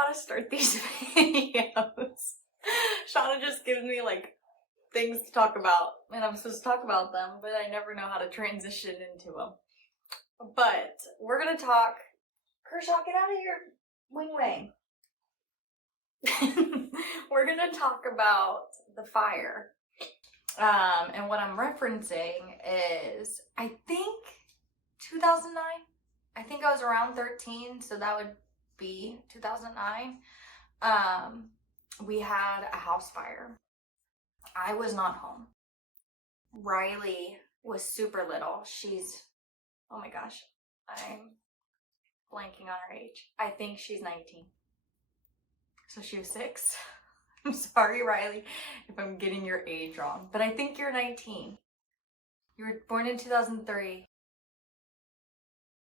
how to start these videos. Shauna just gives me like things to talk about, and I'm supposed to talk about them, but I never know how to transition into them. But we're gonna talk. Kershaw, get out of your wing. We're gonna talk about the fire. And what I'm referencing is, I think 2009. I think I was around 13, so that would be 2009. We had a house fire. I was not home. Riley was super little. She's, oh my gosh, I'm blanking on her age. I think she's 19. So she was 6. I'm sorry, Riley, if I'm getting your age wrong, but I think you're 19. You were born in 2003.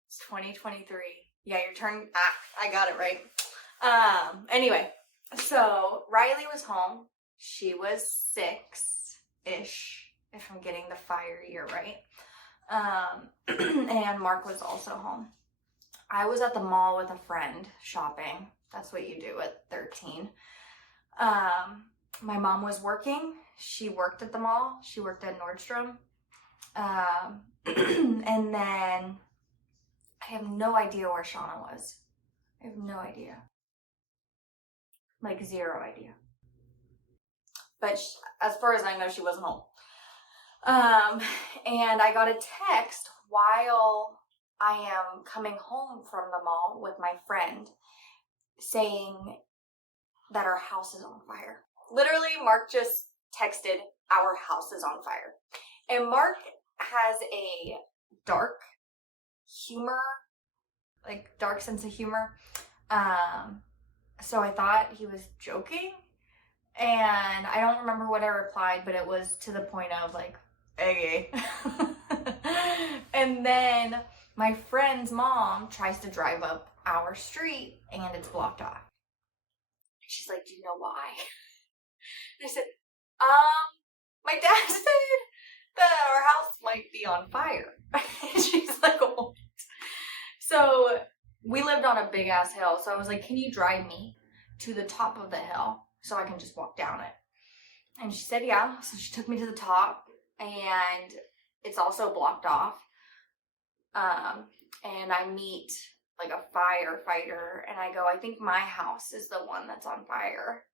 It's 2023. Yeah, you're turning, I got it right. Anyway, so Riley was home. She was 6-ish, if I'm getting the fire year right. And Mark was also home. I was at the mall with a friend shopping. That's what you do at 13. My mom was working. She worked at the mall. She worked at Nordstrom. And then I have no idea where Shauna was. I have no idea. Like 0 idea. But as far as I know, she wasn't home. And I got a text while I am coming home from the mall with my friend saying that our house is on fire. Literally, Mark just texted, our house is on fire. And Mark has a dark humor, like dark sense of humor. So I thought he was joking. And I don't remember what I replied, but it was to the point of like, okay. And then my friend's mom tries to drive up our street and it's blocked off. She's like, do you know why? And I said, my dad said that our house might be on fire. And she's like, what? So we lived on a big ass hill. So I was like, can you drive me to the top of the hill so I can just walk down it? And she said, yeah. So she took me to the top and it's also blocked off. And I meet like a firefighter and I go, I think my house is the one that's on fire.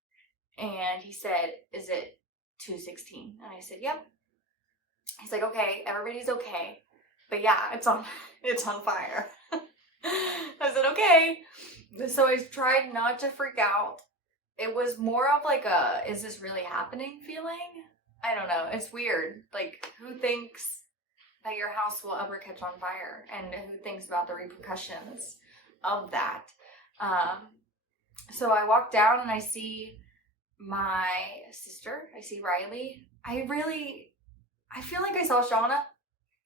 And he said, is it 216? And I said, yep. He's like, okay, everybody's okay. But yeah, it's on fire. I said, okay. So I tried not to freak out. It was more of like a, is this really happening feeling? I don't know. It's weird. Like, who thinks that your house will ever catch on fire? And who thinks about the repercussions of that? So I walk down and I see my sister. I see Riley. I feel like I saw Shauna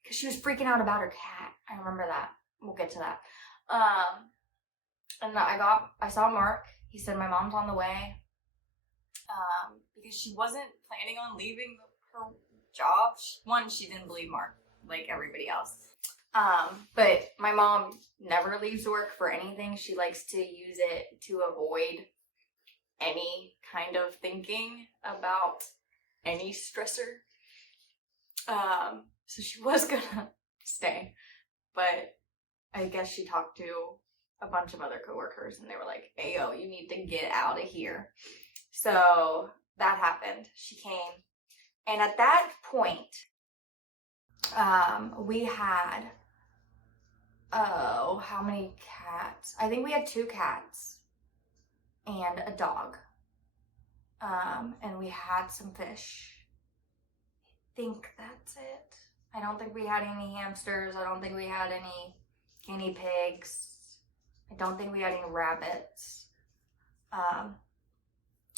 because she was freaking out about her cat. I remember that. We'll get to that. And I saw Mark. He said my mom's on the way. Because she wasn't planning on leaving her job. She didn't believe Mark like everybody else. But my mom never leaves work for anything. She likes to use it to avoid any kind of thinking about any stressor. So she was gonna stay, but I guess she talked to a bunch of other coworkers and they were like, hey, yo, you need to get out of here. So that happened. She came. And at that point, we had, how many cats? I think we had 2 cats and a dog. And we had some fish. I think that's it. I don't think we had any hamsters. I don't think we had any guinea pigs. I don't think we had any rabbits.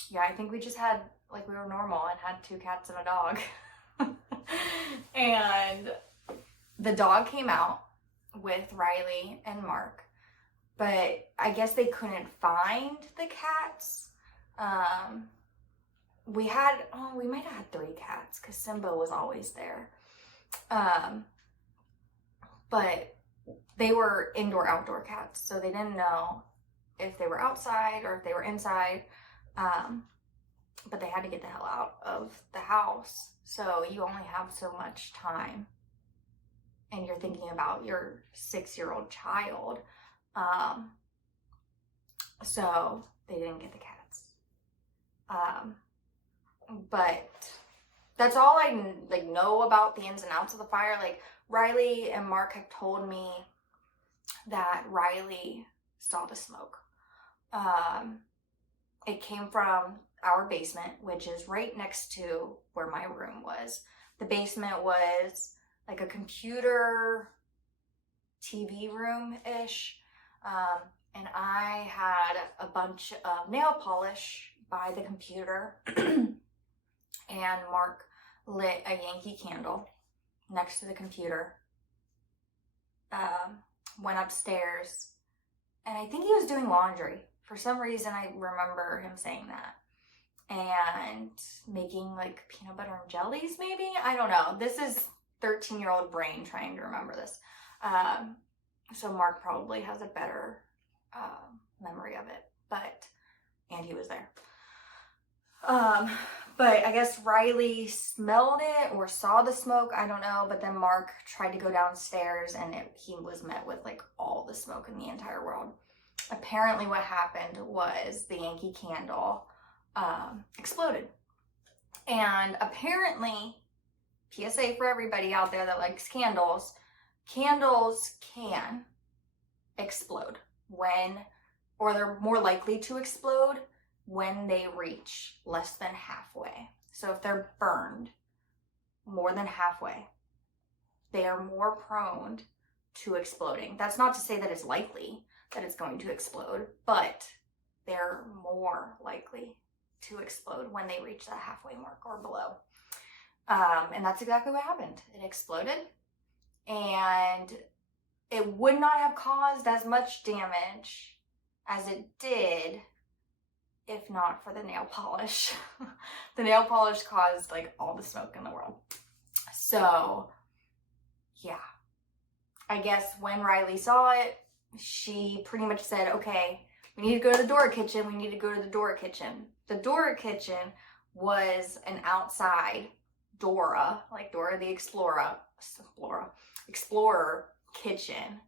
Yeah, I think we just had, like, we were normal and had 2 cats and a dog. And the dog came out with Riley and Mark, but I guess they couldn't find the cats. We might have had 3 cats because Simba was always there. But they were indoor-outdoor cats, so they didn't know if they were outside or if they were inside. But they had to get the hell out of the house. So you only have so much time. And you're thinking about your 6-year-old child. So they didn't get the cats. But that's all I know about the ins and outs of the fire. Like, Riley and Mark have told me that Riley saw the smoke. It came from our basement, which is right next to where my room was. The basement was like a computer TV room-ish. And I had a bunch of nail polish by the computer. And Mark lit a Yankee candle next to the computer. Went upstairs. And I think he was doing laundry. For some reason, I remember him saying that. And making like peanut butter and jellies, maybe? I don't know. This is 13-year-old brain trying to remember this. So Mark probably has a better memory of it. And he was there. But I guess Riley smelled it or saw the smoke. I don't know. But then Mark tried to go downstairs and he was met with like all the smoke in the entire world. Apparently what happened was the Yankee candle exploded. And apparently, PSA for everybody out there that likes candles, candles can explode or they're more likely to explode when they reach less than halfway. So if they're burned more than halfway, they are more prone to exploding. That's not to say that it's likely that it's going to explode, but they're more likely to explode when they reach that halfway mark or below. And that's exactly what happened. It exploded, and it would not have caused as much damage as it did if not for the nail polish. The nail polish caused like all the smoke in the world. So yeah, I guess when Riley saw it, she pretty much said, okay, we need to go to the Dora kitchen. We need to go to the Dora kitchen. The Dora kitchen was an outside Dora, like Dora the Explorer kitchen.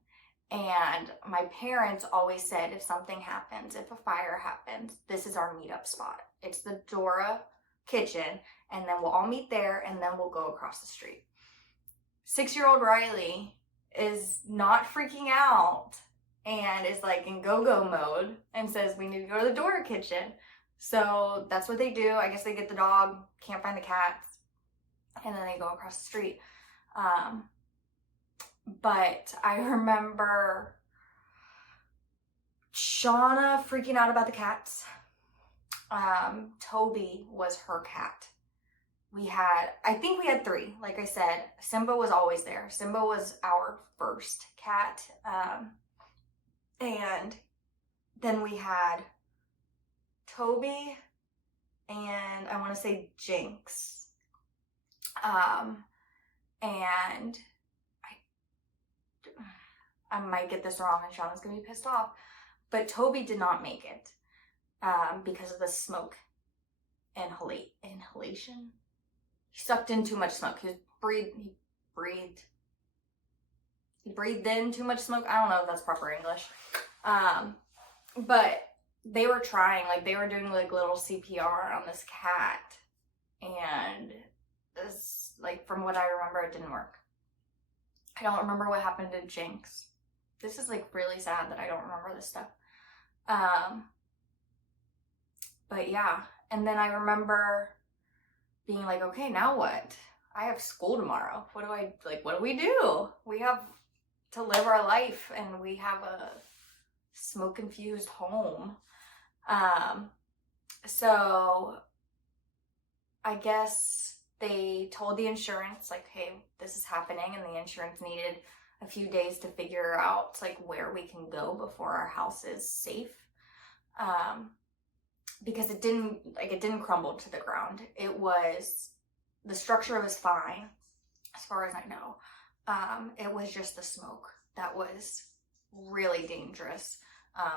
And my parents always said, if something happens, if a fire happens, this is our meetup spot. It's the Dora kitchen, and then we'll all meet there, and then we'll go across the street. 6-year-old Riley is not freaking out and is like in go-go mode and says, we need to go to the Dora kitchen. So that's what they do. I guess they get the dog, can't find the cats, and then they go across the street. But I remember Shauna freaking out about the cats. Toby was her cat. I think we had 3. Like I said, Simba was always there. Simba was our first cat. And then we had Toby and I want to say Jinx. And I might get this wrong and Shauna's going to be pissed off, but Toby did not make it because of the smoke inhalation. He sucked in too much smoke. He breathed in too much smoke. I don't know if that's proper English. But they were trying, like they were doing like little CPR on this cat, and this, like from what I remember, it didn't work. I don't remember what happened to Jinx. This is like really sad that I don't remember this stuff. But yeah, and then I remember being like, okay, now what? I have school tomorrow. What do we do? We have to live our life, and we have a smoke-infused home. So I guess they told the insurance, like, hey, this is happening, and the insurance needed a few days to figure out like where we can go before our house is safe. Because it didn't crumble to the ground. The structure was fine, as far as I know. It was just the smoke that was really dangerous.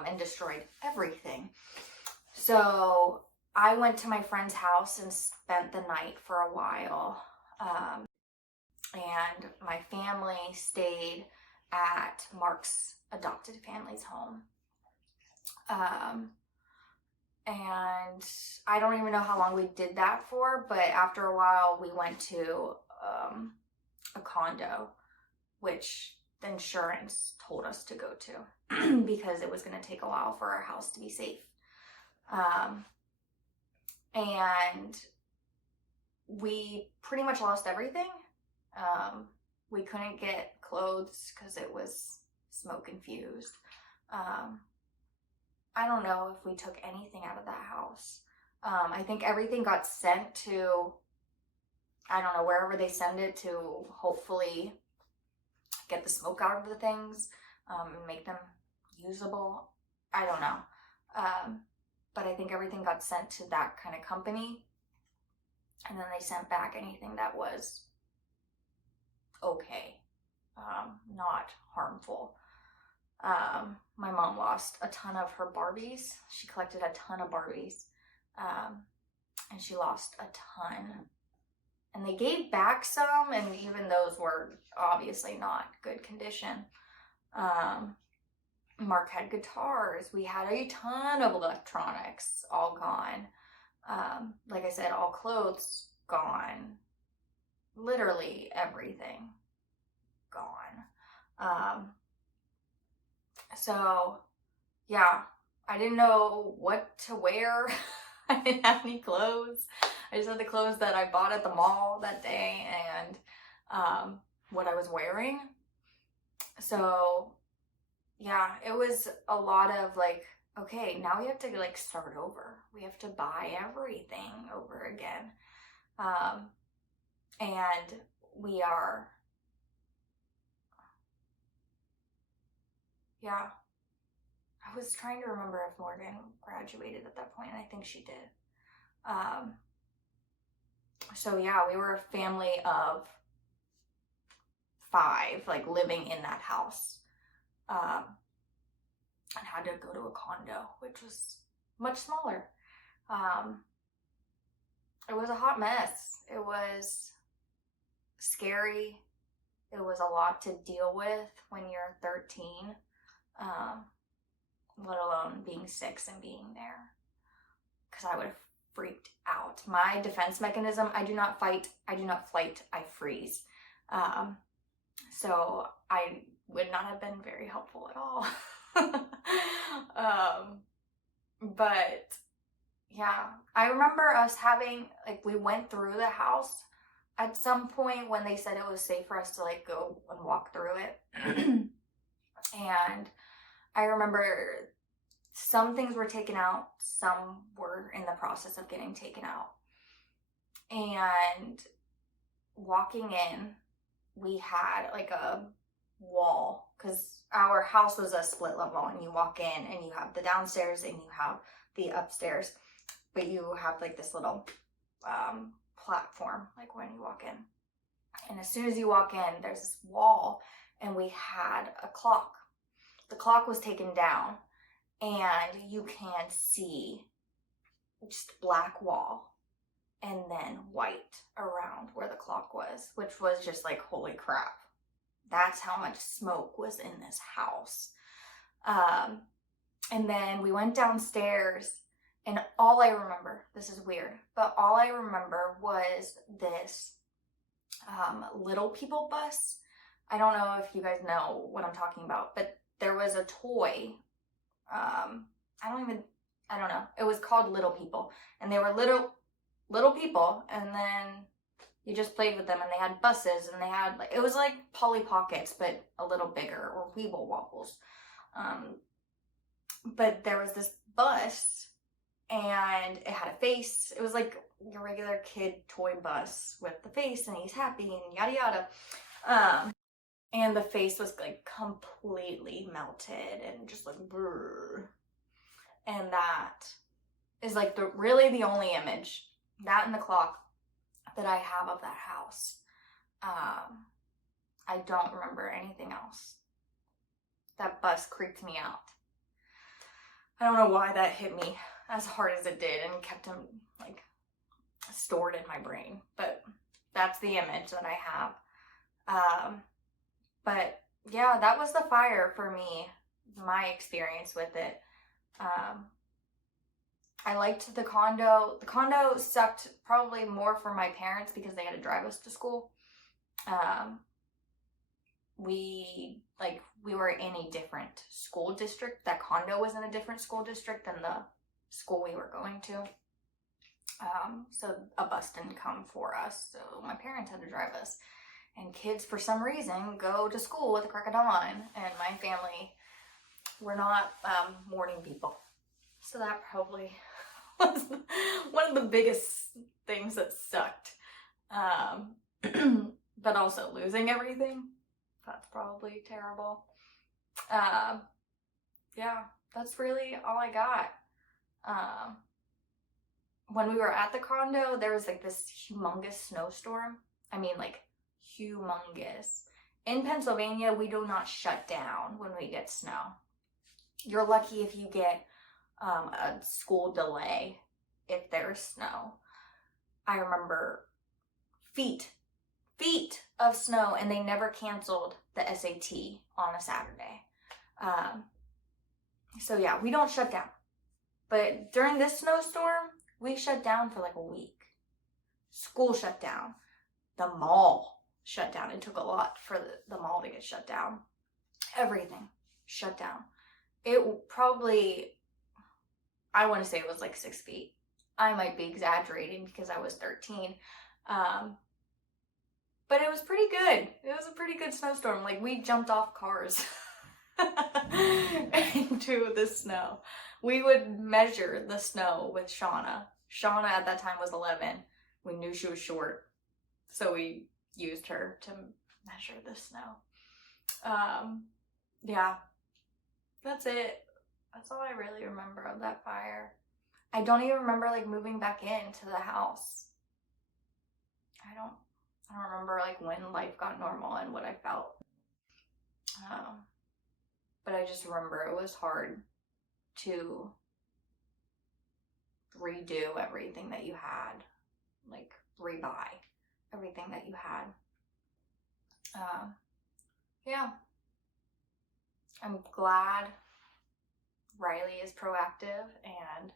and destroyed everything. So I went to my friend's house and spent the night for a while. And my family stayed at Mark's adopted family's home. And I don't even know how long we did that for, but after a while we went to a condo, which the insurance told us to go to because it was going to take a while for our house to be safe. And we pretty much lost everything. We couldn't get clothes because it was smoke infused. I don't know if we took anything out of that house. I think everything got sent to, I don't know, wherever they send it to, hopefully get the smoke out of the things, and make them usable. I don't know. But I think everything got sent to that kind of company. And then they sent back anything that was okay, not harmful. My mom lost a ton of her Barbies. She collected a ton of Barbies, and she lost a ton. And they gave back some, and even those were obviously not good condition. Mark had guitars. We had a ton of electronics, all gone. Like I said, all clothes gone. Literally everything gone. So yeah, I didn't know what to wear. I didn't have any clothes. I just had the clothes that I bought at the mall that day and what I was wearing. So yeah, it was a lot of like, okay, now we have to like start over. We have to buy everything over again. And we are, yeah. I was trying to remember if Morgan graduated at that point, and I think she did. So yeah, we were a family of 5, like living in that house. And had to go to a condo, which was much smaller. It was a hot mess. It was scary. It was a lot to deal with when you're 13, let alone being 6 and being there, because I would have freaked out. My defense mechanism, I do not fight, I do not flight, I freeze. So I would not have been very helpful at all. But yeah, I remember us having, like, we went through the house at some point when they said it was safe for us to like go and walk through it. And I remember some things were taken out, some were in the process of getting taken out. And walking in, we had like a wall, because our house was a split level, and you walk in and you have the downstairs and you have the upstairs, but you have like this little platform like when you walk in. And as soon as you walk in, there's this wall, and we had a clock. The clock was taken down, and you can see just black wall and then white around where the clock was, which was just like, holy crap. That's how much smoke was in this house. And then we went downstairs, and all I remember, this is weird, but all I remember was this Little People bus. I don't know if you guys know what I'm talking about, but there was a toy. I don't know. It was called Little People, and they were little people, and then you just played with them, and they had buses, and they had, like, it was like Polly Pockets, but a little bigger, or Weeble Wobbles. But there was this bus, and it had a face. It was like your regular kid toy bus with the face, and he's happy, and yada yada. And the face was like completely melted and just like brrr. And that is like really the only image, that and the clock, that I have of that house. I don't remember anything else. That bus creeped me out. I don't know why that hit me as hard as it did and kept him like stored in my brain, but that's the image that I have. But yeah, that was the fire for me, my experience with it. I liked the condo. The condo sucked probably more for my parents because they had to drive us to school. We were in a different school district. That condo was in a different school district than the school we were going to. So a bus didn't come for us. So my parents had to drive us. And kids, for some reason, go to school at the crack of dawn. And my family, we're not morning people. So that probably was one of the biggest things that sucked. But also losing everything. That's probably terrible. Yeah, that's really all I got. When we were at the condo, there was like this humongous snowstorm. I mean, like humongous. In Pennsylvania, we do not shut down when we get snow. You're lucky if you get a school delay if there's snow. I remember feet of snow, and they never canceled the SAT on a Saturday. So yeah, we don't shut down. But during this snowstorm, we shut down for like a week. School shut down. The mall shut down. It took a lot for the mall to get shut down. Everything shut down. It probably, I want to say it was like 6 feet. I might be exaggerating because I was 13. But it was pretty good. It was a pretty good snowstorm. Like, we jumped off cars into the snow. We would measure the snow with Shauna. Shauna at that time was 11. We knew she was short, so we used her to measure the snow. Yeah, that's it. That's all I really remember of that fire. I don't even remember like moving back into the house. I don't remember like when life got normal and what I felt. But I just remember it was hard to redo everything that you had, like rebuy everything that you had. Yeah. I'm glad Riley is proactive and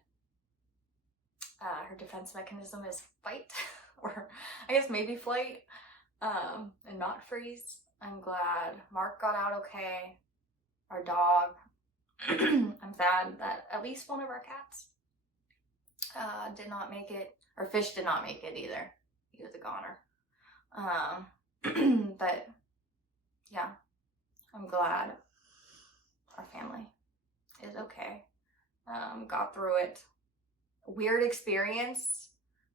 her defense mechanism is fight, or I guess maybe flight, and not freeze. I'm glad Mark got out okay. Our dog. I'm sad that at least one of our cats did not make it, or Fish did not make it either. He was a goner. But yeah, I'm glad our family is okay. Got through it. Weird experience.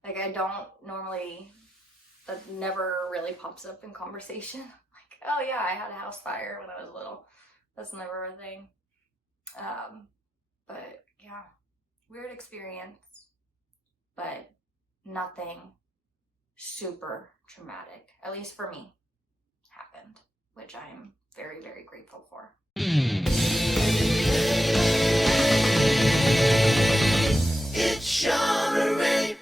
Like, I don't normally, that never really pops up in conversation. Like, oh yeah, I had a house fire when I was little. That's never a thing. But yeah, weird experience, but nothing super traumatic, at least for me, happened, which I'm very, very grateful for. It's Shauna Rae.